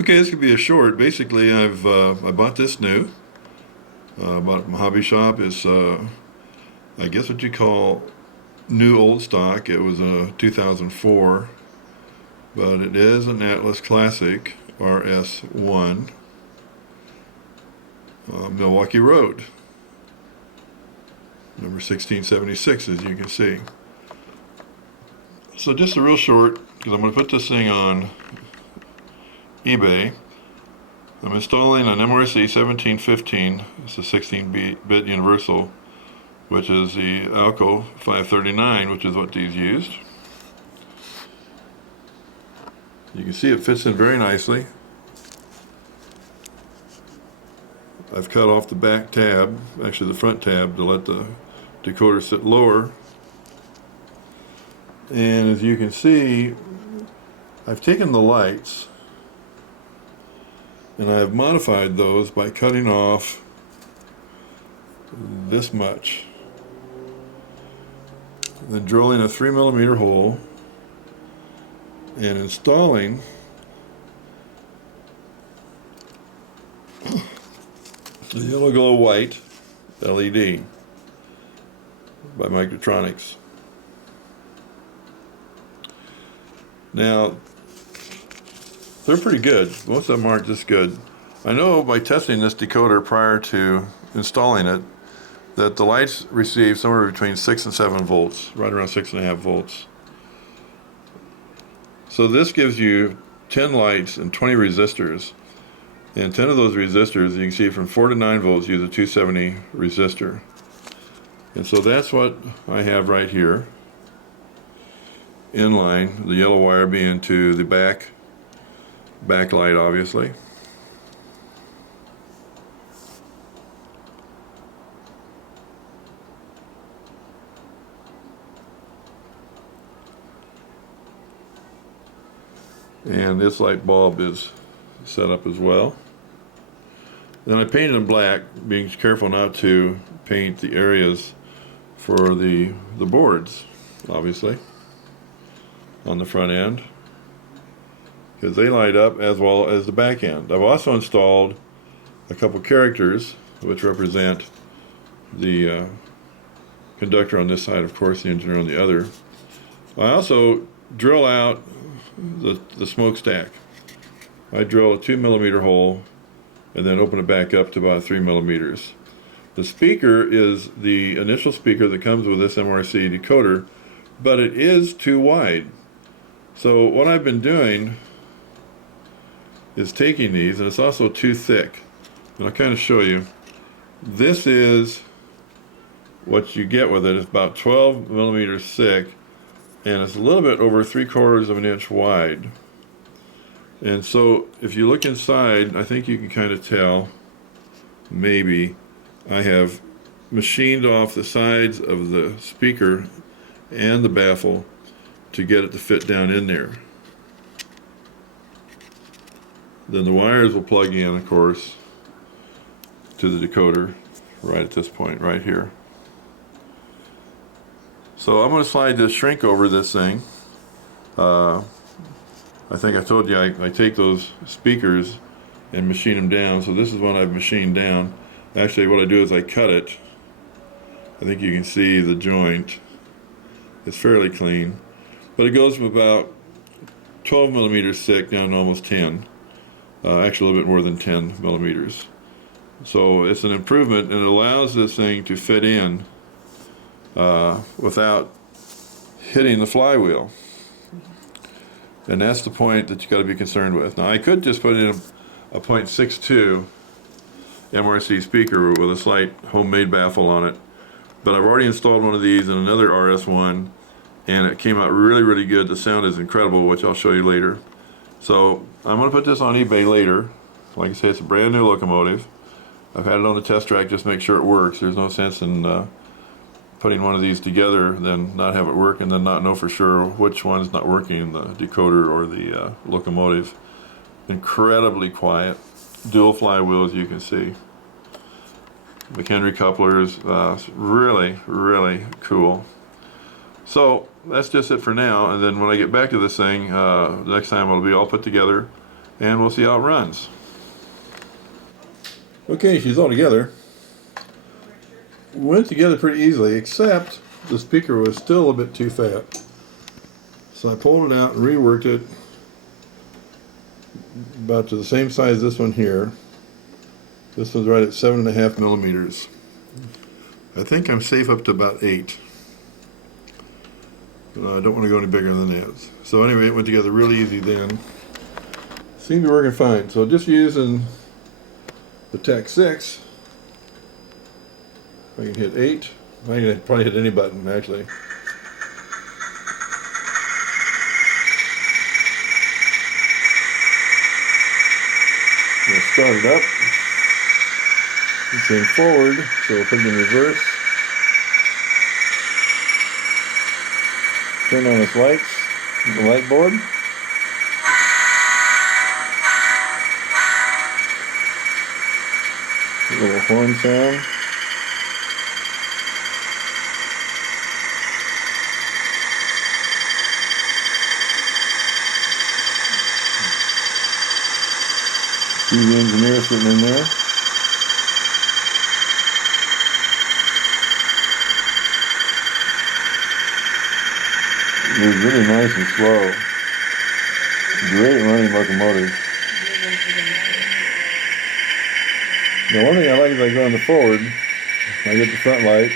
Okay, this could be a short. Basically, I bought this new. Bought it from Hobby Shop. It's I guess what you call new old stock. It was a 2004, but it is an Atlas Classic RS1 Milwaukee Road, number 1676, as you can see. So just a real short, because I'm going to put this thing on eBay. I'm installing an MRC1715. It's a 16-bit universal, which is the Alco 539, which is what these used. You can see it fits in very nicely. I've cut off the back tab, actually the front tab, to let the decoder sit lower. And as you can see, I've taken the lights and I have modified those by cutting off this much, then drilling a 3mm hole and installing the yellow glow white LED by Microtronics. Now, they're pretty good. Most of them aren't this good. I know by testing this decoder prior to installing it that the lights receive somewhere between 6 and 7 volts, right around 6.5 volts. So this gives you 10 lights and 20 resistors. And 10 of those resistors, you can see from 4 to 9 volts, use a 270 resistor. And so that's what I have right here, in line, the yellow wire being to the backlight, obviously. And this light bulb is set up as well. Then I painted in black, being careful not to paint the areas for the boards, obviously, on the front end, because they light up as well as the back end. I've also installed a couple characters which represent the conductor on this side, of course, the engineer on the other. I also drill out the smokestack. I drill a 2mm hole and then open it back up to about 3mm. The speaker is the initial speaker that comes with this MRC decoder, but it is too wide. So what I've been doing is taking these, and it's also too thick. And I'll kind of show you. This is what you get with it. It's about 12mm thick, and it's a little bit over 3/4 of an inch wide. And so if you look inside, I think you can kind of tell, maybe, I have machined off the sides of the speaker and the baffle to get it to fit down in there. Then the wires will plug in, of course, to the decoder right at this point, right here. So I'm going to slide this shrink over this thing. I think I told you I take those speakers and machine them down. So this is what I've machined down. Actually, what I do is I cut it. I think you can see the joint. It's fairly clean. But it goes from about 12mm thick down to almost 10. Actually, a little bit more than 10mm. So it's an improvement, and it allows this thing to fit in without hitting the flywheel. And that's the point that you got to be concerned with. Now, I could just put in a .62 MRC speaker with a slight homemade baffle on it, but I've already installed one of these in another RS1, and it came out really, really good. The sound is incredible, which I'll show you later. So I'm going to put this on eBay later. Like I say, it's a brand new locomotive. I've had it on the test track just to make sure it works. There's no sense in putting one of these together, then not have it work, and then not know for sure which one's not working, the decoder or the locomotive. Incredibly quiet. Dual flywheels, you can see. McHenry couplers, really, really cool. So that's just it for now, and then when I get back to this thing, the next time it'll be all put together, and we'll see how it runs. Okay, she's all together. Went together pretty easily, except the speaker was still a bit too fat. So I pulled it out and reworked it about to the same size as this one here. This one's right at 7.5 millimeters. I think I'm safe up to about 8. But I don't want to go any bigger than that. So anyway, it went together really easy then. Seemed to be working fine. So just using the Tech 6, I can hit 8. I can probably hit any button actually. We'll start it up. It's in forward, so we'll put it in reverse. Turn on its lights, the light board. A little horn sound. See the engineer sitting in there. It was really nice and slow. Great running locomotive. Now one thing I like is I go in the forward, I get the front light.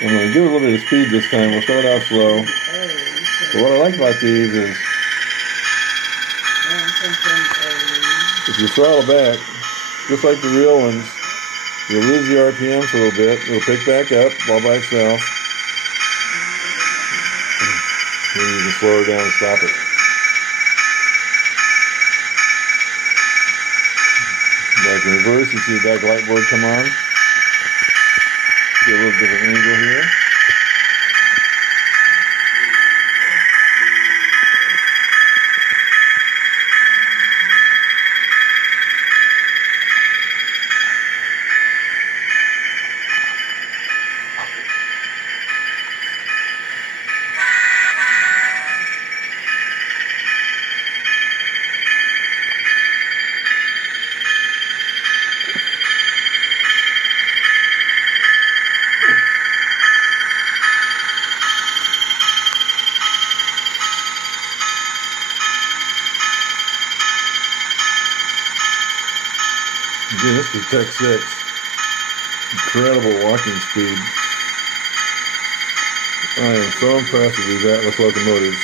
I'm going to give it a little bit of speed this time. We'll start out slow. But what I like about these is if you throttle back, just like the real ones, you'll lose the RPM for a little bit. It'll pick back up all by itself. Then you can slow it down and stop it. Back in reverse, you see the back light board come on. Get a little different angle here. Again, this is Tech 6. Incredible walking speed. I am so impressed with these Atlas locomotives.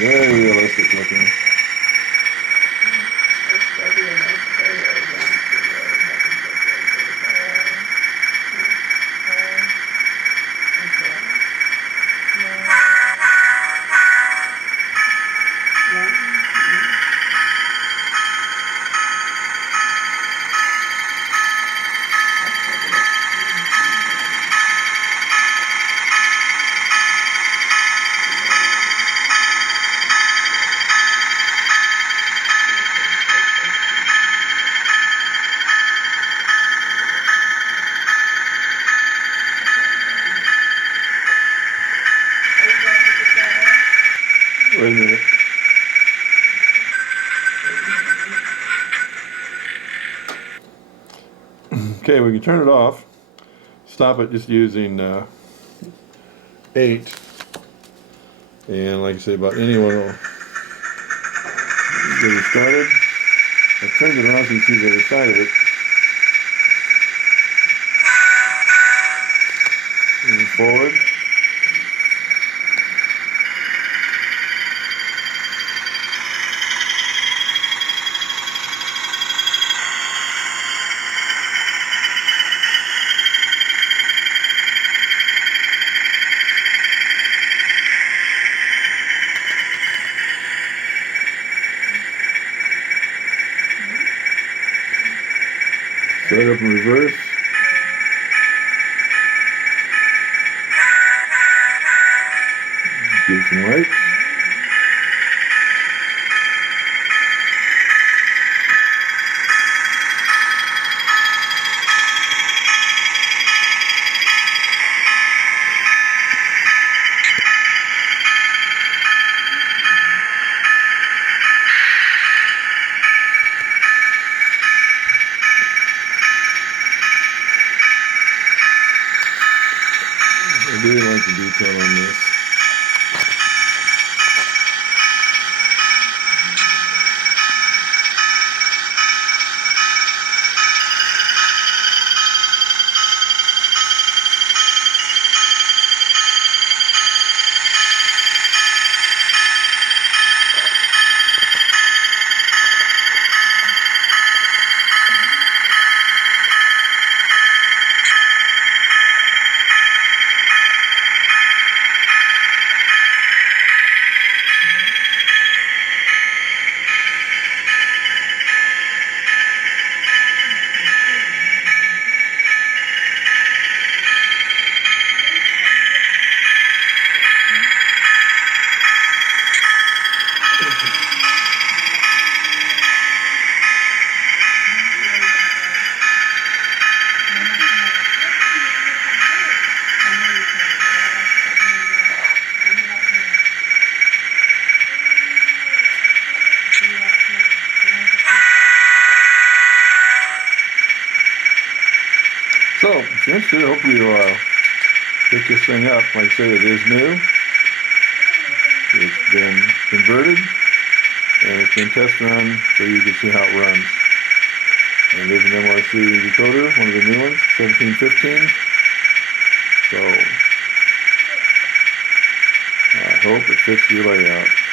Very realistic looking. Wait a minute. Okay, we can turn it off. Stop it just using 8. And like I say, about anyone will get it started. I've turned it around so you can see the other side of it. Moving forward. Set it up in reverse. Give some light. I really like the detail on this. So, if you're interested, hopefully you'll pick this thing up. Like I say, it is new. It's been converted, and it's been test run so you can see how it runs. And it is an MRC decoder, one of the new ones, 1715. So, I hope it fits your layout.